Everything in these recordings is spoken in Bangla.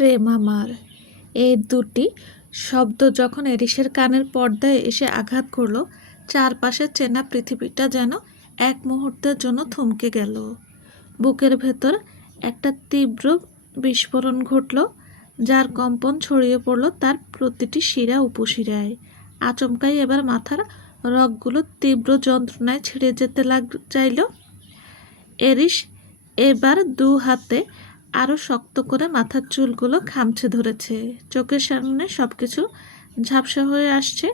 প্রেম আমার। এই দুটি শব্দ যখন এরিসের কানের পর্দায় এসে আঘাত করল, চারপাশের চেনা পৃথিবীটা যেন এক মুহূর্তের জন্য থমকে গেল। বুকের ভেতর একটা তীব্র বিস্ফোরণ ঘটল, যার কম্পন ছড়িয়ে পড়ল তার প্রতিটি শিরা উপশিরায়। আচমকাই এবার মাথার রগগুলো তীব্র যন্ত্রণায় ছিঁড়ে যেতে চাইল। এরিস এবার দু হাতে আরও শক্ত করে মাথার চুলগুলো খামচে ধরেছে। চোখের সামনে সবকিছু ঝাপসা হয়ে আসছে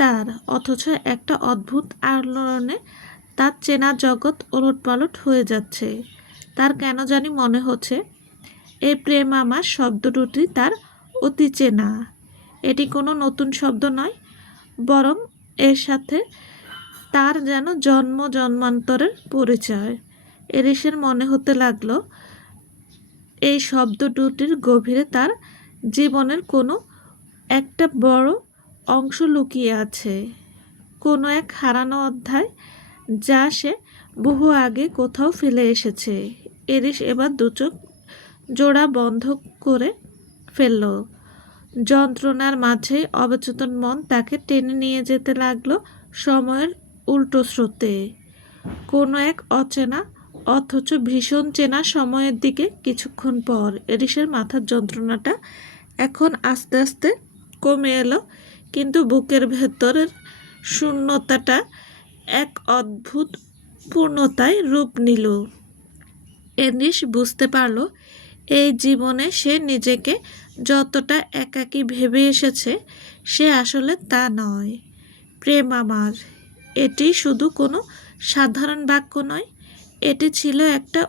তার, অথচ একটা অদ্ভুত আলোড়নে তার চেনা জগৎ ওলটপালট হয়ে যাচ্ছে। তার কেন জানি মনে হচ্ছে এই প্রেম আমার শব্দ দুটি তার অতি চেনা। এটি কোনো নতুন শব্দ নয়, বরং এর সাথে তার যেন জন্ম জন্মান্তরের পরিচয়। এরিসের মনে হতে লাগলো এই শব্দ দুটির গভীরে তার জীবনের কোনো একটা বড় অংশ লুকিয়ে আছে, কোনো এক হারানো অধ্যায় যা সে বহু আগে কোথাও ফেলে এসেছে। এরিস এবার দুচোখ জোড়া বন্ধ করে ফেলল। যন্ত্রণার মাঝে অবচেতন মন তাকে টেনে নিয়ে যেতে লাগলো সময়ের উল্টো স্রোতে, কোনো এক অচেনা অথচ ভীষণ চেনা সময়ের দিকে। কিছুক্ষণ পর এরিসের মাথার যন্ত্রণাটা এখন আস্তে আস্তে কমে এলো, কিন্তু বুকের ভেতরের শূন্যতাটা এক অদ্ভুত পূর্ণতায় রূপ নিল। এরিস বুঝতে পারল এই জীবনে সে নিজেকে যতটা একাকী ভেবে এসেছে, সে আসলে তা নয়। প্রেম আমার, এটি শুধু কোনো সাধারণ বাক্য নয়, এটি ছিল একটা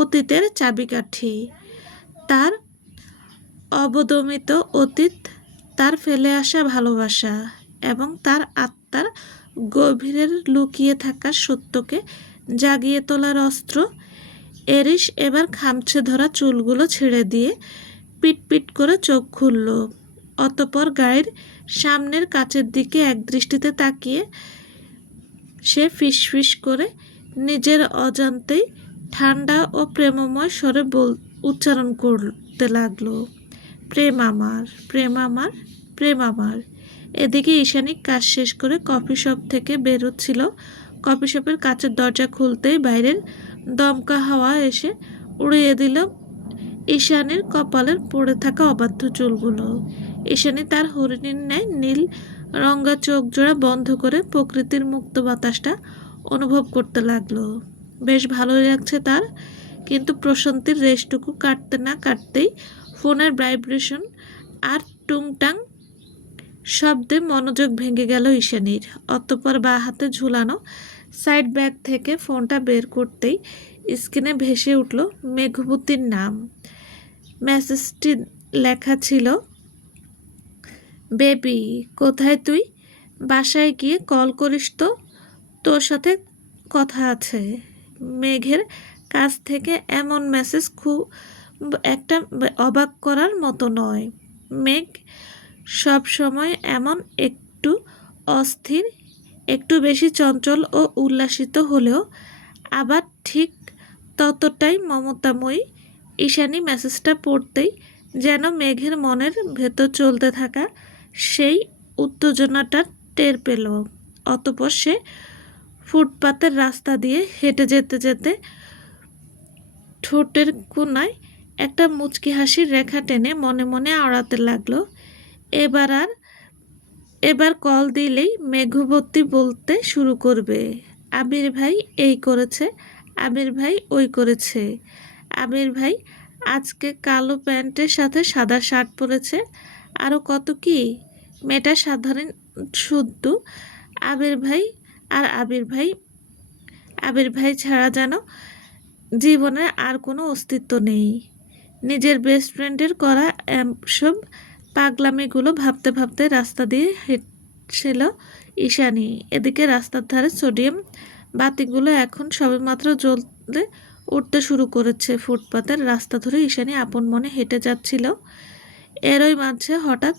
অতীতের চাবিকাঠি। তার অবদমিত অতীত, তার ফেলে আসা ভালোবাসা এবং তার আত্মার গভীরের লুকিয়ে থাকা সত্যকে জাগিয়ে তোলার অস্ত্র। এরিস এবার খামচে ধরা চুলগুলো ছেড়ে দিয়ে পিটপিট করে চোখ খুলল। অতঃপর গাড়ির সামনের কাচের দিকে একদৃষ্টিতে তাকিয়ে সে ফিসফিস করে নিজের অজান্তেই ঠান্ডা ও প্রেমময় স্বরে উচ্চারণ করতে লাগলো, প্রেম আমার, প্রেম আমার, প্রেম আমার। এদিকে ঈশানী কাজ শেষ করে কফি শপ থেকে বেরোচ্ছিল। কফি শপের কাচের দরজা খুলতেই বাইরের দমকা হাওয়া এসে উড়িয়ে দিল ঈশানীর কপালের পড়ে থাকা অবাধ্য চুলগুলো। ঈশানী তার হরিণীর ন্যায় নীল রঙা চোখ জোড়া বন্ধ করে প্রকৃতির মুক্ত বাতাসটা অনুভব করতে লাগলো। বেশ ভালোই লাগছে তার, কিন্তু প্রশান্তির রেশটুকু কাটতে না কাটতেই ফোনের ভাইব্রেশন আর টুংটাং শব্দে মনোযোগ ভেঙে গেল ঈশানীর। অতঃপর বাঁ হাতে ঝুলানো সাইড ব্যাগ থেকে ফোনটা বের করতেই স্ক্রিনে ভেসে উঠল মেঘবতীর নাম। মেসেজটি লেখা ছিল, বেবি কোথায় তুই? বাসায় গিয়ে কল করিস তো, তোর সাথে কথা আছে। মেঘের কাছ থেকে এমন মেসেজ খুব একটা অবাক করার মতো নয়। মেঘ সব সময় এমন একটু অস্থির, একটু বেশি চঞ্চল ও উল্লাসিত হলেও আবার ঠিক ততটাই মমতাময়ী। ঈশানী মেসেজটা পড়তেই যেন মেঘের মনের ভেতর চলতে থাকা সেই উত্তেজনাটা টের পেল। অতঃপর সে ফুটপাতের রাস্তা দিয়ে হেঁটে যেতে যেতে ঠোঁটের কোণায় একটা মুচকি হাসির রেখা টেনে মনে মনে আওড়াতে লাগলো, এবার কল দিলেই মেঘবতী বলতে শুরু করবে, আবির ভাই এই করেছে, আবির ভাই ওই করেছে, আবির ভাই আজকে কালো প্যান্টের সাথে সাদা শার্ট পরেছে, আরও কত কি। মেয়েটা সাধারণ শুদ্ধ আবির ভাই, আর আবির ভাই ছাড়া যেন জীবনে আর কোনো অস্তিত্ব নেই। নিজের বেস্ট ফ্রেন্ডের করা সব পাগলামিগুলো ভাবতে ভাবতে রাস্তা দিয়ে হেঁটছিল ঈশানী। এদিকে রাস্তার ধারে সোডিয়াম বাতিগুলো এখন সবেমাত্র জ্বলতে উঠতে শুরু করেছে। ফুটপাতের রাস্তা ধরে ঈশানী আপন মনে হেঁটে যাচ্ছিল। এরই মাঝে হঠাৎ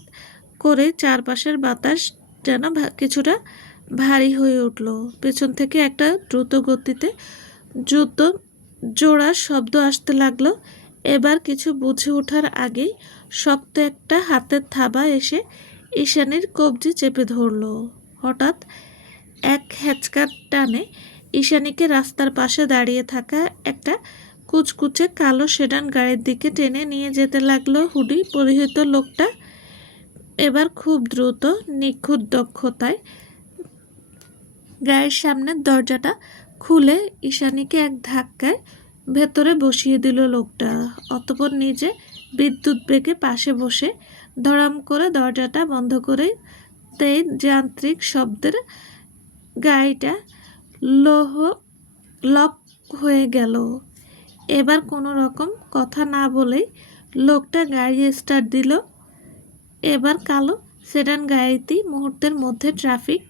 করে চারপাশের বাতাস যেন কিছুটা ভারী হয়ে উঠল। পেছন থেকে একটা দ্রুত গতিতে জুতো জোড়ার শব্দ আসতে লাগলো। এবার কিছু বুঝে ওঠার আগেই শক্ত একটা হাতের থাবা এসে ঈশানীর কবজি চেপে ধরল। হঠাৎ এক হ্যাচকা টানে ঈশানীকে রাস্তার পাশে দাঁড়িয়ে থাকা একটা কুচকুচে কালো সেডান গাড়ির দিকে টেনে নিয়ে যেতে লাগলো হুডি পরিহিত লোকটা। এবার খুব দ্রুত নিখুঁত দক্ষতায় গাড়ির সামনের দরজাটা খুলে ঈশানীকে এক ধাক্কায় ভেতরে বসিয়ে দিল লোকটা। অতঃপর নিজে বিদ্যুৎ বেগে পাশে বসে ধড়াম করে দরজাটা বন্ধ করে তেই যান্ত্রিক শব্দের গাড়িটা লক হয়ে গেল। এবার কোনো রকম কথা না বলেই লোকটা গাড়ি স্টার্ট দিল। এবার কালো সেডান গাড়িটি মুহূর্তের মধ্যে ট্রাফিক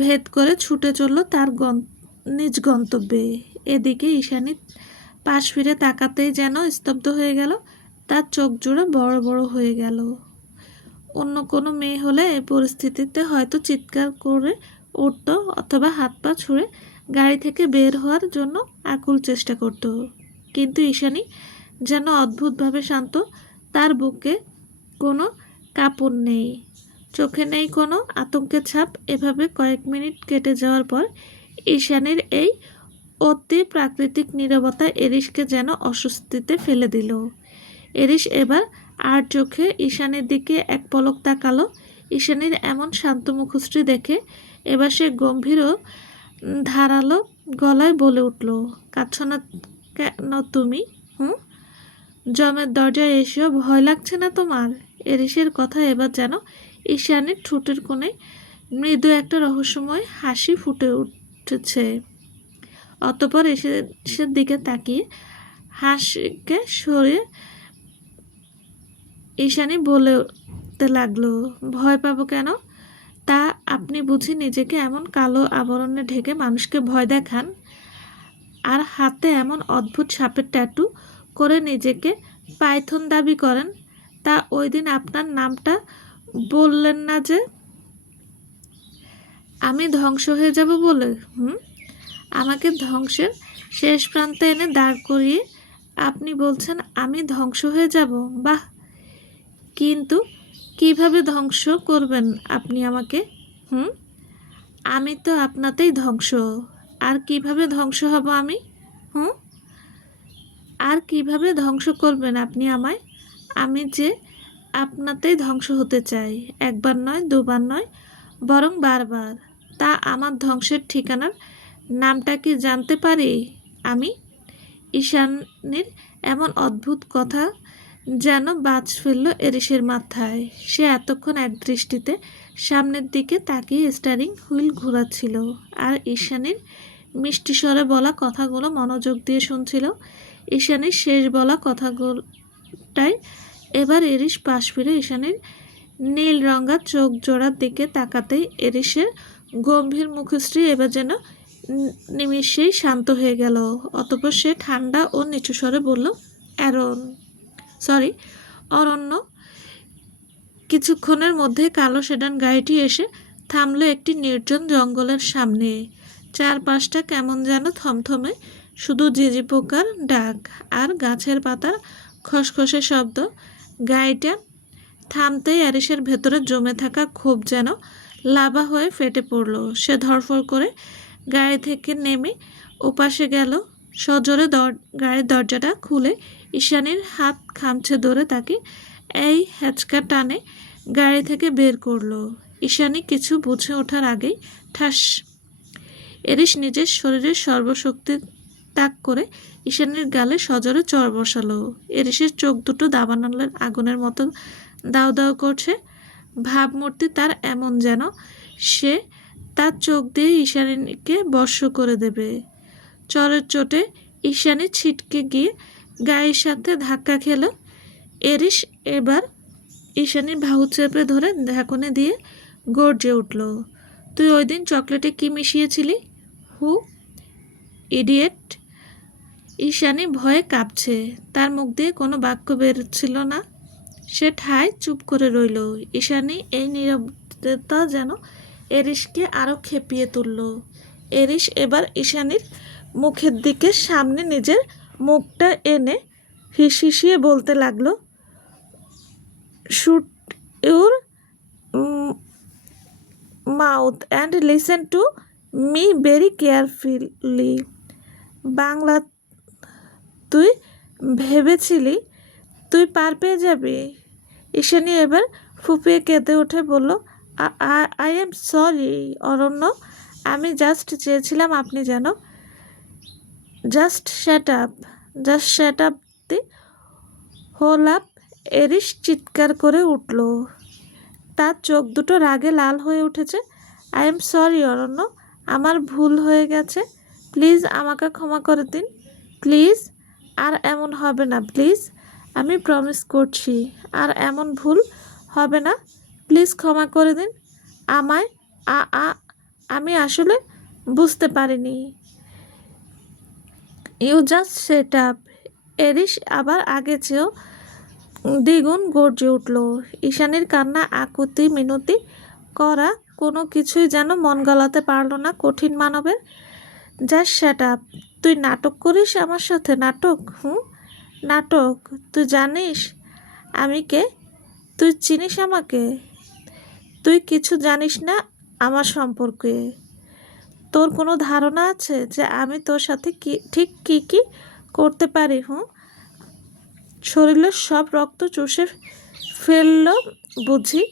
ভেদ করে ছুটে চলল তার নিজ গন্তব্যে। এদিকে ঈশানী পাশ ফিরে তাকাতেই যেন স্তব্ধ হয়ে গেল, তার চোখ জোড়া বড় বড় হয়ে গেল। অন্য কোনো মেয়ে হলে এই পরিস্থিতিতে হয়তো চিৎকার করে উঠত অথবা হাত পা ছুঁড়ে গাড়ি থেকে বের হওয়ার জন্য আকুল চেষ্টা করত। কিন্তু ঈশানী যেন অদ্ভুতভাবে শান্ত, তার বুকে কোনো কাঁপন নেই, চোখে নেই কোনো আতঙ্কের ছাপ। এভাবে কয়েক মিনিট কেটে যাওয়ার পর ঈশানীর এই অতি প্রাকৃতিক নীরবতা এরিসকে যেন অস্বস্তিতে ফেলে দিল। এরিস এবার আর চোখে ঈশানীর দিকে এক পলক তাকালো। ঈশানীর এমন শান্ত মুখশ্রী দেখে এবার সে গম্ভীর ও ধারালো গলায় বলে উঠল, কাঁদছ না কেন তুমি? জমের দরজায় এসেও ভয় লাগছে না তোমার? এরিসের কথা এবার যেন ঈশানীর ঠোঁটের কোণে মৃদু একটা রহস্যময় হাসি ফুটে উঠেছে। অতঃপর এরিসের দিকে তাকিয়ে হাসিকে সরিয়ে ঈশানী বলতে লাগলো, ভয় পাবো কেন? তা আপনি বুঝি নিজেকে এমন কালো আবরণে ঢেকে মানুষকে ভয় দেখান, আর হাতে এমন অদ্ভুত সাপের ট্যাটু করে নিজেকে পাইথন দাবি করেন? তা ওই দিন আপনার নামটা বললেন না যে? আমি ধ্বংস হয়ে যাব বলে? আমাকে ধ্বংসের শেষ প্রান্তে এনে দাঁড় করিয়ে আপনি বলছেন আমি ধ্বংস হয়ে যাব? বাহ, কিন্তু কিভাবে ধ্বংস করবেন আপনি আমাকে? আমি তো আপনাতেই ধ্বংস। আর কিভাবে ধ্বংস হব আমি? আর কিভাবে ধ্বংস করবেন আপনি আমায়? আমি যে আপনাতেই ধ্বংস হতে চাই, একবার নয়, দুবার নয়, বরং বারবার। তা আমার ধ্বংসের ঠিকানার নামটা কি জানতে পারি আমি? ঈশানীর এমন অদ্ভুত কথা যেন বাজ ফেলল এরিসের মাথায়। সে এতক্ষণ এক দৃষ্টিতে সামনের দিকে তাকিয়ে স্টিয়ারিং হুইল ঘোরাচ্ছিল আর ঈশানীর মিষ্টি স্বরে বলা কথাগুলো মনোযোগ দিয়ে শুনছিল। ঈশানীর শেষ বলা কথাগুলোটাই এবার এরিস পাশ ফিরে ঈশানীর নীল রঙা চোখ জোড়ার দিকে তাকাতেই এরিসের গম্ভীর মুখশ্রী এবার যেন নিমিষেই শান্ত হয়ে গেল। অতঃপর সে ঠান্ডা ও নিচু স্বরে বলল, অরণ্য। কিছুক্ষণের মধ্যে কালো সেডান গাড়িটি এসে থামলো একটি নির্জন জঙ্গলের সামনে। চারপাশটা কেমন যেন থমথমে, শুধু ঝিঁঝি পোকার ডাক আর গাছের পাতার খসখসে শব্দ। গাড়িটা থামতেই এরিসের ভেতরে জমে থাকা ক্ষোভ যেন লাভা হয়ে ফেটে পড়ল। সে ধড়ফড় করে গাড়ি থেকে নেমে ওপাশে গেল। সজোরে গাড়ির দরজাটা খুলে ঈশানীর হাত খামচে ধরে তাকে এই হ্যাচকা টানে গাড়ি থেকে বের করলো। ঈশানী কিছু বুঝে ওঠার আগেই ঠাস, এরিস নিজের শরীরের সর্বশক্তি ত্যাগ করে ঈশানীর গালে সজোরে চড় বসালো। এরিসের চোখ দুটো দাবানলের আগুনের মতো দাউ দাউ করছে। ভাবমূর্তি তার এমন যেন সে তার চোখ দিয়ে ঈশানীকে বশ করে দেবে। চরের চোটে ঈশানী ছিটকে গিয়ে গায়ের সাথে ধাক্কা খেল। এরিস এবার ঈশানীর বাহু চেপে ধরে ঢাকনে দিয়ে গর্জে উঠল, তুই ওই দিন চকলেটে কি মিশিয়েছিলি? ইডিয়েট! ঈশানী ভয়ে কাঁপছে, তার মুখ দিয়ে কোনো বাক্য বেরোচ্ছিল না। সে ঠায় চুপ করে রইল। ঈশানী এই নীরবতা যেন এরিসকে আরও খেপিয়ে তুলল। এরিস এবার ঈশানীর মুখের দিকে সামনে নিজের মুখটা এনে হিসিয়ে বলতে লাগলো, shoot your mouth and listen to me very carefully. Bangla, তুই ভেবেছিলি তুই পার পেয়ে যাবি? ঈশানী এবার ফুপিয়ে কেঁদে উঠে বলল, আই এম সরি অরণ্য, আমি জাস্ট চেয়েছিলাম আপনি যেন just shut up the whole up. Eris চিৎকার করে উঠল, তার চোখ দুটো রাগে লাল হয়ে উঠেছে। আই এম সরি অরণ্য, আমার ভুল হয়ে গেছে, প্লিজ আমাকে ক্ষমা করে দিন, প্লিজ আর এমন হবে না, প্লিজ আমি প্রমিস করছি আর এমন ভুল হবে না, প্লিজ ক্ষমা করে দিন আমায়। আমি আসলে বুঝতে পারিনি। You just set up. Eris আবার আগে চেয়েও দ্বিগুণ গর্জে উঠল। ঈশানীর কান্না আকুতি মিনতি করা কোনো কিছুই যেন মন গলাতে পারল না কঠিন মানবের। Just set up. তুই নাটক করিস আমার সাথে? নাটক? নাটক? তুই জানিস আমি কে? তুই চিনিস আমাকে? তুই কিছু জানিস না আমার সম্পর্কে। তোর কোনো ধারণা আছে যে আমি তোর সাথে ঠিক কি করতে পারি? শরীরের সব রক্ত চুষে ফেলল বুঝি?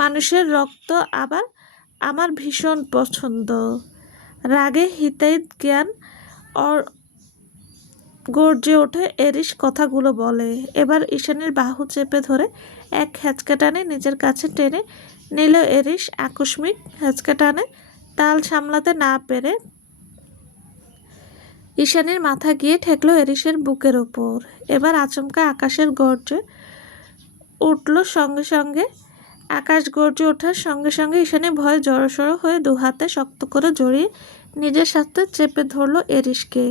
মানুষের রক্ত আবার আমার ভীষণ পছন্দ। রাগে হিতাহিত জ্ঞান গর্জে ওঠে এরিস কথাগুলো বলে। এবার ঈশানীর বাহু চেপে ধরে এক হ্যাঁচকা টানে নিজের কাছে টেনে নিল এরিস। আকস্মিক হ্যাঁচকা টানে তাল সামলাতে না পেরে ঈশানীর মাথা গিয়ে ঠেকলো এরিসের বুকের ওপর। এবার আচমকা আকাশের গর্জে উঠল সঙ্গে সঙ্গে। আকাশ গর্জে ওঠার সঙ্গে সঙ্গে ঈশানী ভয়ে জড়সড় হয়ে দুহাতে শক্ত করে জড়িয়ে নিজের সাথে চেপে ধরল এরিসকে।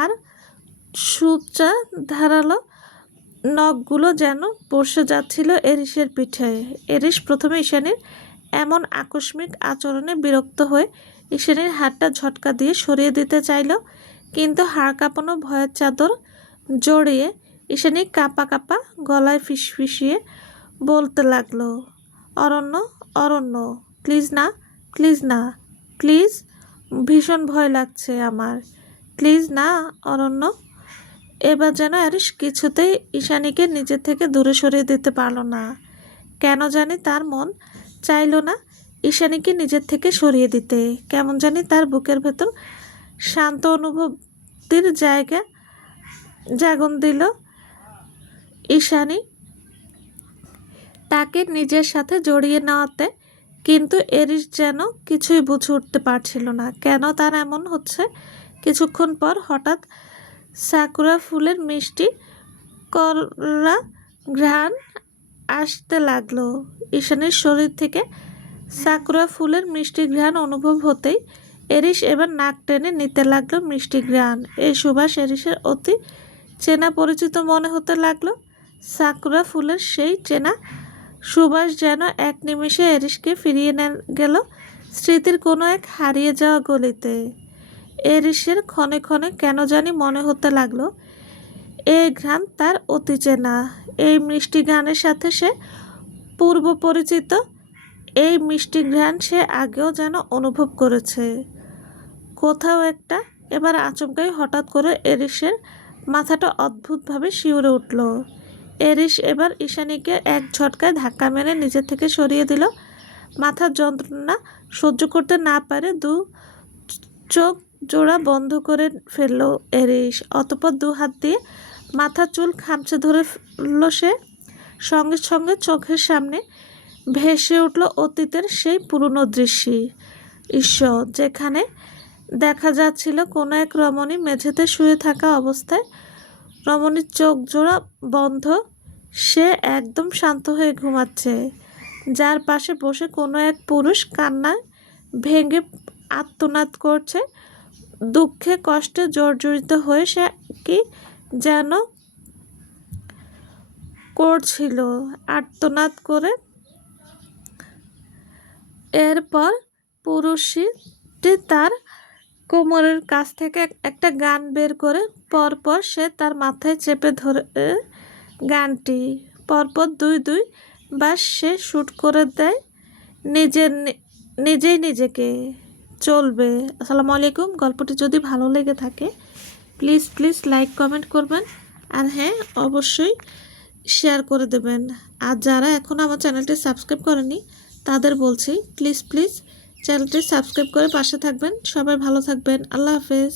আর সূচা ধারালো নখগুলো যেন বসে যাচ্ছিল এরিসের পিঠে। এরিস প্রথমে ঈশানীর এমন আকস্মিক আচরণে বিরক্ত হয়ে ঈশানীর হাতটা ঝটকা দিয়ে সরিয়ে দিতে চাইল, কিন্তু হাড় কাঁপানো ভয়ের চাদর জড়িয়ে ঈশানী কাঁপা কাঁপা গলায় ফিসফিসিয়ে বলতে লাগলো, অরণ্য অরণ্য, প্লিজ না, প্লিজ না, প্লিজ, ভীষণ ভয় লাগছে আমার, প্লিজ না অরণ্য। এবার যেন এরিস কিছুতেই ঈশানীকে নিজের থেকে দূরে সরিয়ে দিতে পারল না। কেন জানি তার মন চাইল না ঈশানীকে নিজের থেকে সরিয়ে দিতে। কেমন জানি তার বুকের ভেতর শান্ত অনুভূতির জায়গা জাগন দিল ঈশানী তাকে নিজের সাথে জড়িয়ে নেওয়াতে। কিন্তু এরিস যেন কিছুই বুঝে উঠতে পারছিল না কেন তার এমন হচ্ছে। কিছুক্ষণ পর হঠাৎ সাকুরা ফুলের মিষ্টি কড়া ঘ্রাণ আসতে লাগলো ঈশানীর শরীর থেকে। সাকুরা ফুলের মিষ্টি ঘ্রাণ অনুভব হতেই এরিস এবার নাক টেনে নিতে লাগলো মিষ্টি ঘ্রাণ। এই সুবাস এরিসের অতি চেনা পরিচিত মনে হতে লাগলো। সাকুরা ফুলের সেই চেনা সুবাস যেন এক নিমিষে এরিসকে ফিরিয়ে গেল স্মৃতির কোনো এক হারিয়ে যাওয়া গলিতে। এরিসের ক্ষণে ক্ষণে কেন জানি মনে হতে লাগলো এই ঘ্রাণ তার অতি চেনা। এই মিষ্টি ঘ্রাণের সাথে সে পূর্ব পরিচিত। এই মিষ্টি ঘ্রাণ সে আগেও যেন অনুভব করেছে কোথাও একটা। এবার আচমকাই হঠাৎ করে এরিসের মাথাটা অদ্ভুতভাবে শিউরে উঠল। এরিস এবার ঈশানীকে এক ঝটকায় ধাক্কা মেরে নিজের থেকে সরিয়ে দিল। মাথার যন্ত্রণা সহ্য করতে না পারে চোখ জোড়া বন্ধ করে ফেলল এরিস। অতঃপর দু হাত দিয়ে মাথার চুল খামচে ধরে ফেলল সে। সঙ্গে সঙ্গে চোখের সামনে ভেসে উঠল অতীতের সেই পুরনো দৃশ্য, যেখানে দেখা যাচ্ছিল কোনো এক রমণী মেঝেতে শুয়ে থাকা অবস্থায়। রমণীর চোখ জোড়া বন্ধ, সে একদম শান্ত হয়ে ঘুমাচ্ছে। যার পাশে বসে কোনো এক পুরুষ কান্নায় ভেঙে আর্তনাদ করছে। দুঃখে কষ্টে জর্জরিত হয়ে সে কি যেন করছিল আর্তনাদ করে। এরপর পুরুষটি তার কোমরের কাছ থেকে একটা গান বের করে পরপর সে তার মাথায় চেপে ধরে গানটি পরপর 2 বার সে শ্যুট করে দেয় নিজেই নিজেকে। চলবে। আসসালামু আলাইকুম। গল্পটি যদি ভালো লেগে থাকে প্লিজ লাইক কমেন্ট করবেন, আর হ্যাঁ অবশ্যই শেয়ার করে দেবেন। আর যারা এখনও আমার চ্যানেলটি সাবস্ক্রাইব করেনি তাদের বলছি প্লিজ চ্যানেলটি সাবস্ক্রাইব করে পাশে থাকবেন। সবাই ভালো থাকবেন। আল্লাহ হাফেজ।